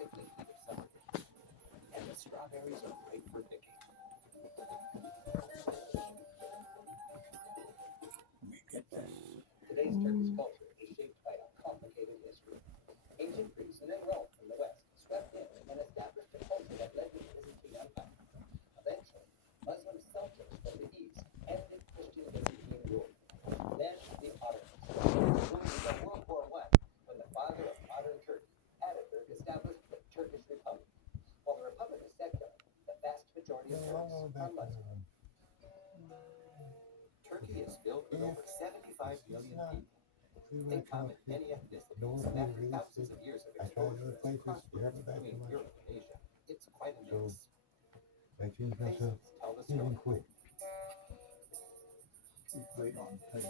stifling heat of summer days, and the strawberries are ripe for picking. We get this. Today's Turkish culture is shaped by a complicated history. Ancient Greece and then Rome from the west swept in and established a culture that led to the Byzantine Empire. Eventually, Muslim Seljuks from the east ended Christian Byzantine rule. Then the Ottomans. Soon began World War I, when the father of modern Turkey, Ataturk, established the Turkish Republic. While the republic is secular, the vast majority of Turks are Muslim. Turkey is filled with over 75 million people. They come in many ethnicities, and after thousands of years of exposure as a crossroads between Europe and Asia, it's quite a mix. Faces tell the story. Quick. Wait on pay.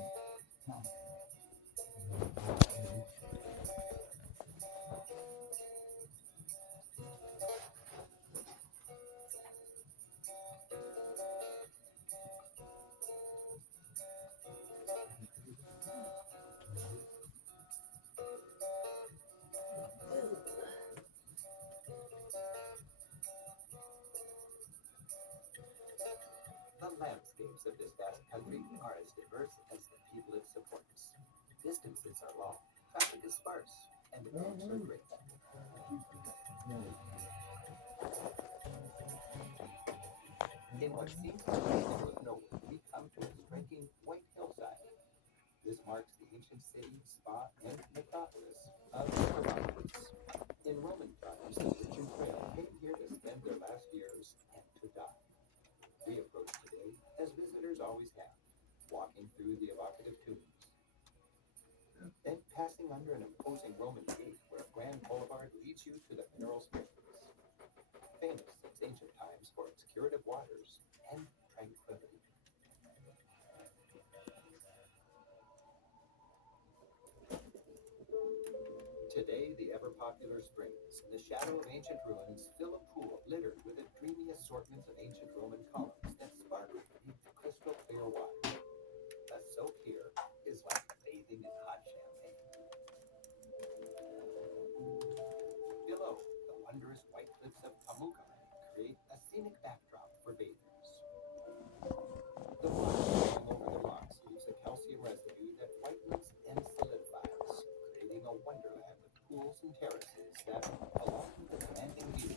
The landscapes of this vast country are as diverse as the people it supports. Distances are long, traffic is sparse, and the roads are great. In what seems like the middle of nowhere, we come to a striking white hillside. This marks the ancient city, spa, and metropolis of Herodotus. In Roman times, the Christian Trail came here to spend their last years and to die. We approach today, as visitors always have, walking through the evocative tombs, then passing under an imposing Roman gate where a grand boulevard leads you to the mineral springs, famous since ancient times for its curative waters and tranquility. Today, the ever-popular springs, in the shadow of ancient ruins, fill a pool littered with a dreamy assortment of ancient Roman columns that sparkle beneath the crystal-clear water. A soak here is like bathing in hot champagne. Below, the wondrous white cliffs of Pamukkale create a scenic backdrop for bathers. The water flowing over the rocks leaves a calcium residue that whitens and solidifies, creating a wonderland of pools and terraces that, along with the commanding view,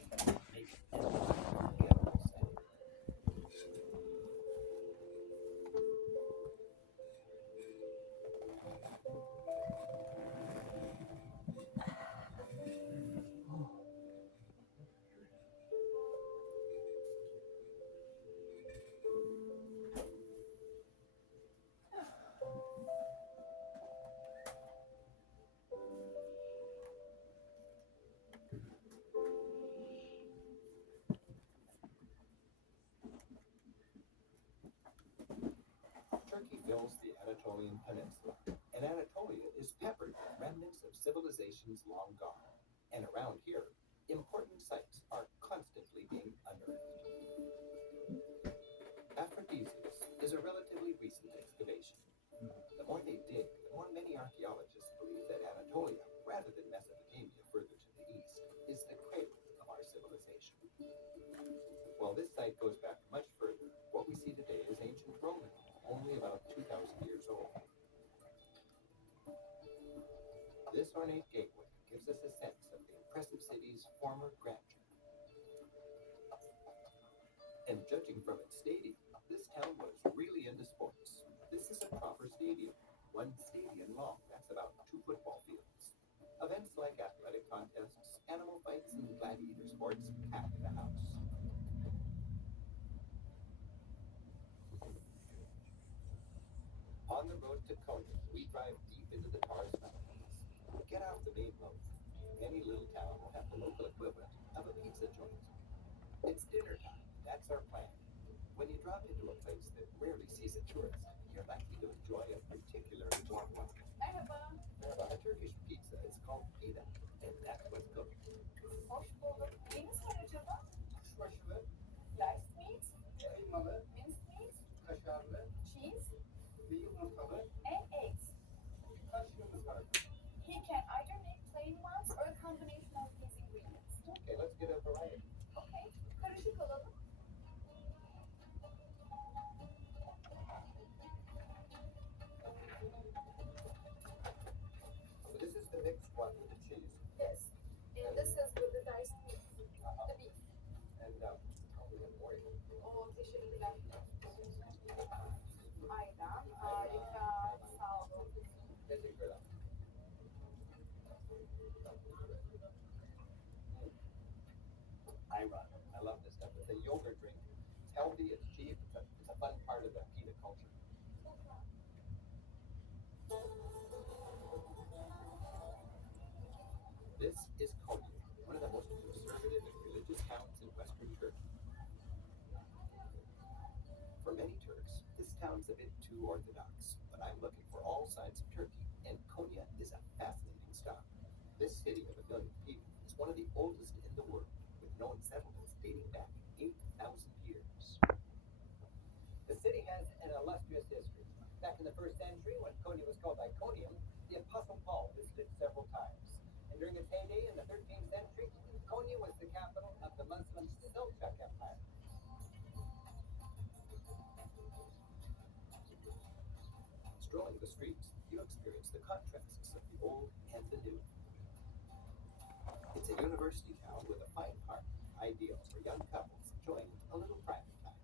make an unforgettable setting. Turkey fills the Anatolian Peninsula, and Anatolia is peppered with remnants of civilizations long gone. And around here, important sites are constantly being unearthed. Aphrodisias is a relatively recent excavation. The more they dig, the more many archaeologists believe that Anatolia, rather than Mesopotamia further to the east, is the cradle of our civilization. While this site goes back much further, what we see today is ancient Roman, only about 2,000 years old. This ornate gateway gives us a sense of the impressive city's former grandeur. And judging from its stadium, this town was really into sports. This is a proper stadium, one stadium long, that's about 2 football fields. Events like athletic contests, animal fights, and gladiator sports pack the house. On the road to Konya, we drive deep into the Taurus Mountains. Get off the main road. Any little town will have the local equivalent of a pizza joint. It's dinner time. That's our plan. When you drop into a place that rarely sees a tourist, you're likely to enjoy a particularly warm welcome. A Turkish pizza is called pita, and that's what's cooked. Hoş bulduk. Neyiniz var acaba? Kuşbaşılı, Sliced meat, kıymalı, minced meat, kaşarlı cheese, ve yumurtalı and eggs. birkaç yığımız var. He can either make plain ones or a combination of these ingredients. a yogurt drink. It's healthy, it's cheap, it's a fun part of the pita culture. This is Konya, one of the most conservative and religious towns in western Turkey. For many Turks, this town's a bit too orthodox, but I'm looking for all sides of Turkey, and Konya is a fascinating stop. This city of 1 million people is one of the oldest in the world, with known settlements dating back 8,000 years. The city has an illustrious history. Back in the 1st century, when Konya was called Iconium, the Apostle Paul visited several times. And during its heyday in the 13th century, Konya was the capital of the Muslim Seljuk Empire. Strolling the streets, you experience the contrasts of the old and the new. It's a university town with a fine park, ideal for young couples enjoying a little private time.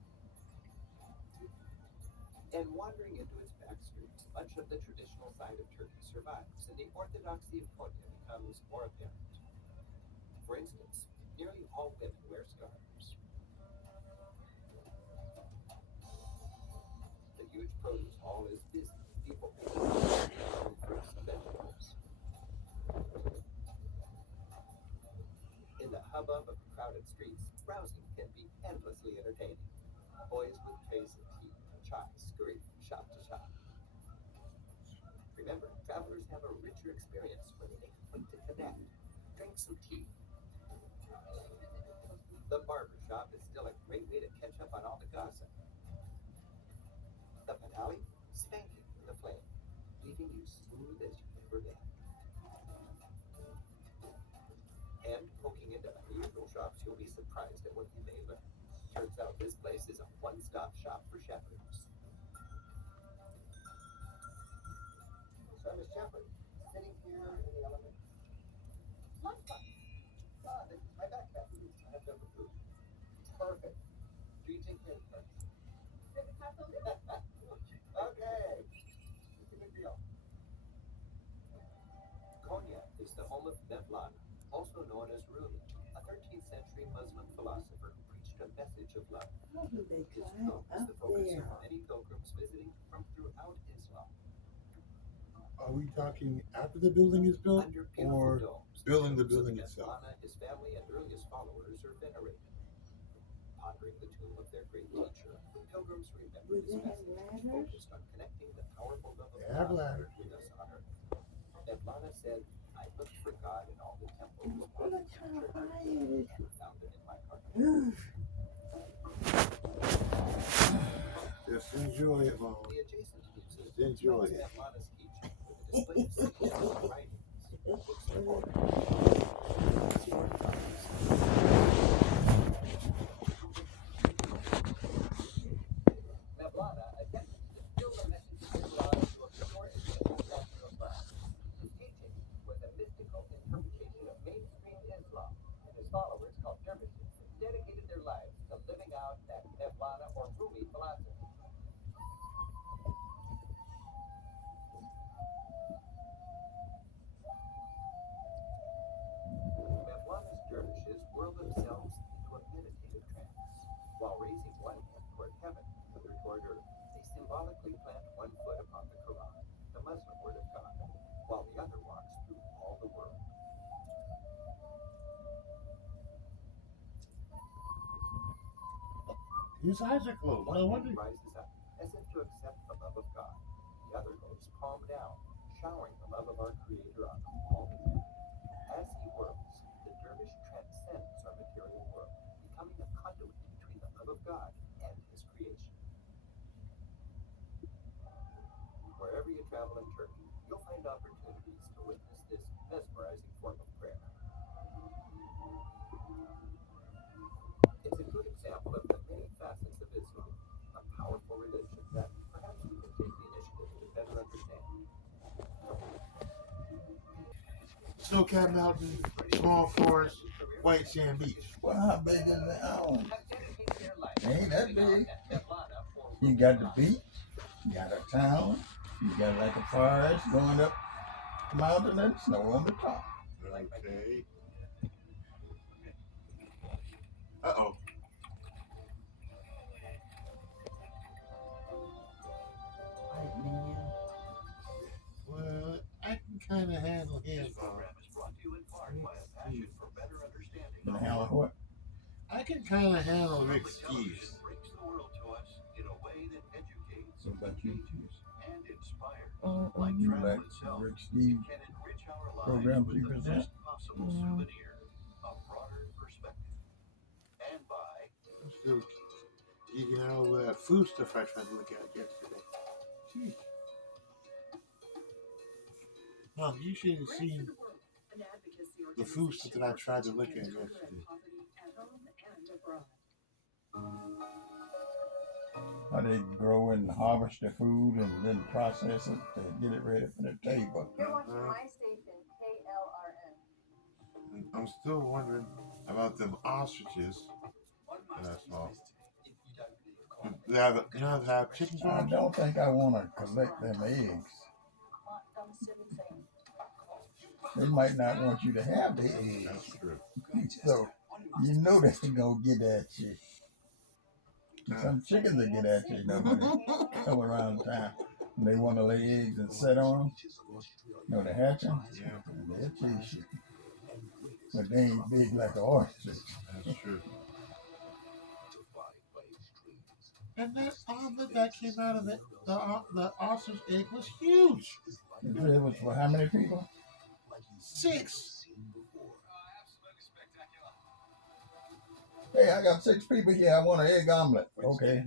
And wandering into its back streets, much of the traditional side of Turkey survives, and the orthodoxy of Konya becomes more apparent. For instance, nearly all women wear scarves. The huge produce hall is busy, people picking fruits and vegetables. In the hubbub of crowded streets, browsing can be endlessly entertaining. Boys with trays of tea and chai scurry from shop to shop. Remember, travelers have a richer experience when they make a point to connect. Drink some tea. The barber shop is still a great way to catch up on all the gossip. The finale, spanking in the flame, leaving you smooth as you've ever been. And poking into unusual shops, you'll be surprised at what you may learn. Turns out this place is a one-stop shop for shepherds. So I'm a shepherd, sitting here in the element. Lunchbox. My backpack. I have done the food. Perfect. Do you take care first? Debit card holder. Okay. It's a good deal. Konya is the home of Mevlana, also known as Rumi, a 13th century Muslim philosopher who preached a message of love. How do they His climb tomb is up the focus there? of many pilgrims visiting from throughout Islam. Are we talking after the building is built Under beautiful or domes, building the tombs of building itself? Mevlana, his family, and earliest followers are venerated. Pondering the tomb of their great teacher, pilgrims remember Do his they have message, ladders? focused on connecting the powerful love of They have God ladders. with us on earth. Mevlana said, I looked for God in all the temples, Look mosques, how and high churches, it is. and found them in my heart. Just enjoy it, Mom. The adjacent museum Enjoy explains it. Mevlana's teaching with a display of sayings and writings, books of poetry, sword carvings. Mevlana attempted to distill the message of Islam into a pure and simple cultural class. His teaching was a mystical interpretation of mainstream Islam, and his followers, called dervishes, dedicated their lives to living out that Mevlana or Rumi philosophy. Mevlana's dervishes whirl themselves into a meditative trance. While raising one hand toward heaven, the other toward earth, they symbolically plant one foot upon the Quran, the Muslim word of God, while the other walks through all the world. His eyes are closed. No One wonder. hand rises up, as if to accept the love of God. The other goes palm down, showering the love of our Creator on all humanity. As he whirls, the dervish transcends our material world, becoming a conduit between the love of God and his creation. Wherever you travel in Turkey, you'll find opportunities to witness this mesmerizing form of prayer. It's a good example of the many facets of Islam, a powerful religion that perhaps we can take the initiative to better understand. Snowcat Mountain, small forest, white sand beach. Well, how big is the island? Have dedicated their lives It ain't that to living big. out that Mevlana or You Rumi got the philosophy. beach, you got a town, you got like a forest going up the mountain and snow on the top. Okay. Uh-oh. handle what? I can kind of handle Rick Steves. brings the world to us in a way that educates, What about you? engages, and inspires. Mm-mm. Like You travel like itself, Rick it Steves can enrich our lives programs with you the present? best possible Yeah. souvenir, a broader perspective. And by I'm still digging out all that food stuff I tried to look at yesterday. Gee. Mom, you should have seen the food stuff that I tried to look at yesterday. How they grow and harvest the food and then process it to get it ready for the table. You're watching my station, KLRN. I'm still wondering about them ostriches that I saw. They have, you know, they have chicken I farms. don't think I want to collect them eggs. They might not want you to have the eggs. That's true. So you know they're gonna get at you. Some chickens that get at you, you know, when they come around town and they want to lay eggs and sit on them. You know, they hatch them. Yeah, They'll chase you. But they ain't big like an ostrich. that's true. And that omelet that came out of the ostrich egg was huge. It was for how many people? 6. Hey, I got 6 people here. I want an egg omelet. Okay.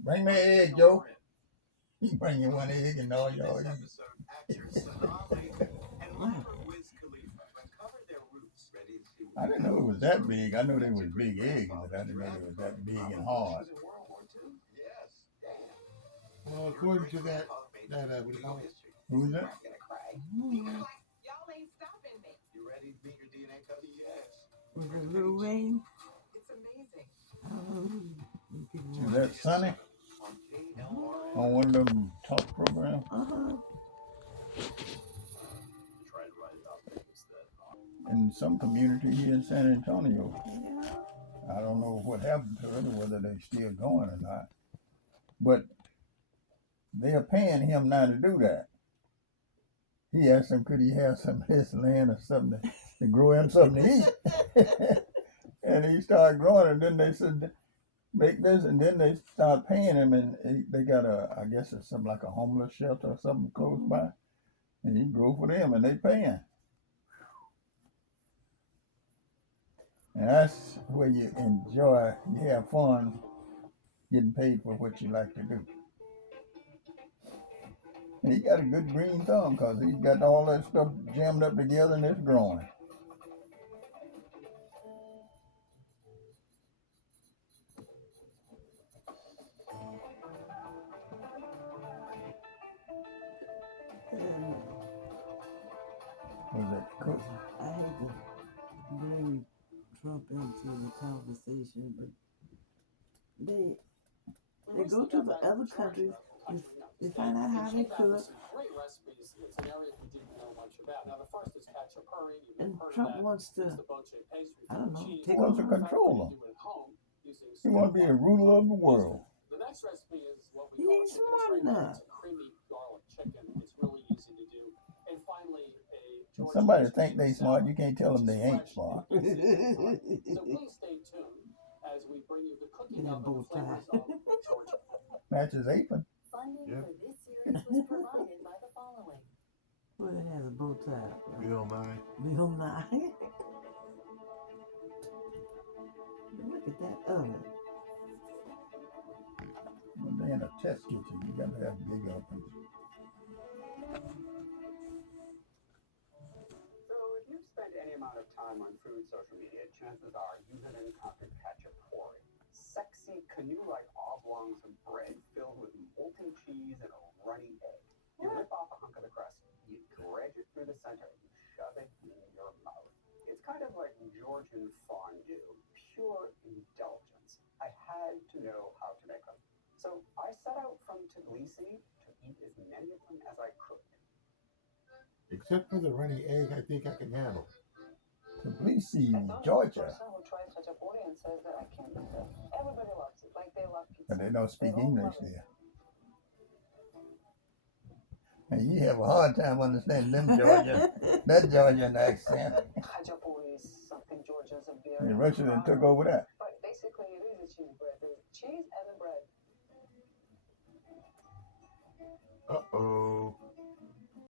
Bring me an egg, Joe. He bring you one egg and all y'all eat. I didn't know it was that big. I knew they was big eggs, but I didn't know they was that big and hard. Well, according to that what do you call it? Who's that? Y'all ain't stopping me. You ready to meet your DNA cousin? Yes. Was it Lil Wayne? It's amazing. Is that Sonny on one of them talk programs? In some community here in San Antonio. I don't know what happened to it or whether they're still going or not. But they're paying him now to do that. He asked him, could he have some of his land or something to grow him something to eat? And he started growing, and then they said, make this, and then they started paying him, and they got I guess it's something like a homeless shelter or something close by, and he grew for them, and they paying. And that's where you enjoy, you have fun getting paid for what you like to do. And he got a good green thumb because he's got all that stuff jammed up together and it's growing. Was it cook? I hate to bring Trump into the conversation, but they go to the other countries, they find out how they cook, Great recipes. It's an area we didn't know much about. Now the first is cacciapuri. and Trump wants to, It's the boche pastry. I don't know, Cheese. take He wants to over. control them. Do it at home using He wants to be a ruler of the world. The next recipe is what He we call ain't chicken smart stringer. enough. It's a creamy garlic chicken. It's really easy to do. And finally, a If somebody think they smart, you can't tell them they ain't smart. So please stay tuned as we bring you the cooking And that of bow the flavors tie. of Georgia. Matches apron. Funding Yeah. for this series was provided by the following. well, it has a bow tie. Bill Nye. Bill Nye. Look at that oven. When they're in a test kitchen, you gotta have big ovens. So if you've spent any amount of time on food social media, chances are you have encountered cacciapuri. Sexy canoe-like oblongs of bread filled with molten cheese and a runny egg. You rip off a hunk of the crust, you dredge it through the center, and you shove it in your mouth. It's kind of like Georgian fondue, pure indulgence. I had to know how to make them. So I set out from Tbilisi to eat as many of them as I could. Except for the runny egg, I think I can handle. Tbilisi, Georgia. Person who tried chatapuri and says that I can't do that. Everybody loves it, like they love pizza. But they don't speak They all English love it. there. And you have a hard time understanding them Georgian, that Georgian accent. Khachapuri is something Georgians are very And Russia then took over that. But basically, it is a cheese bread. There's cheese and the bread. Uh-oh.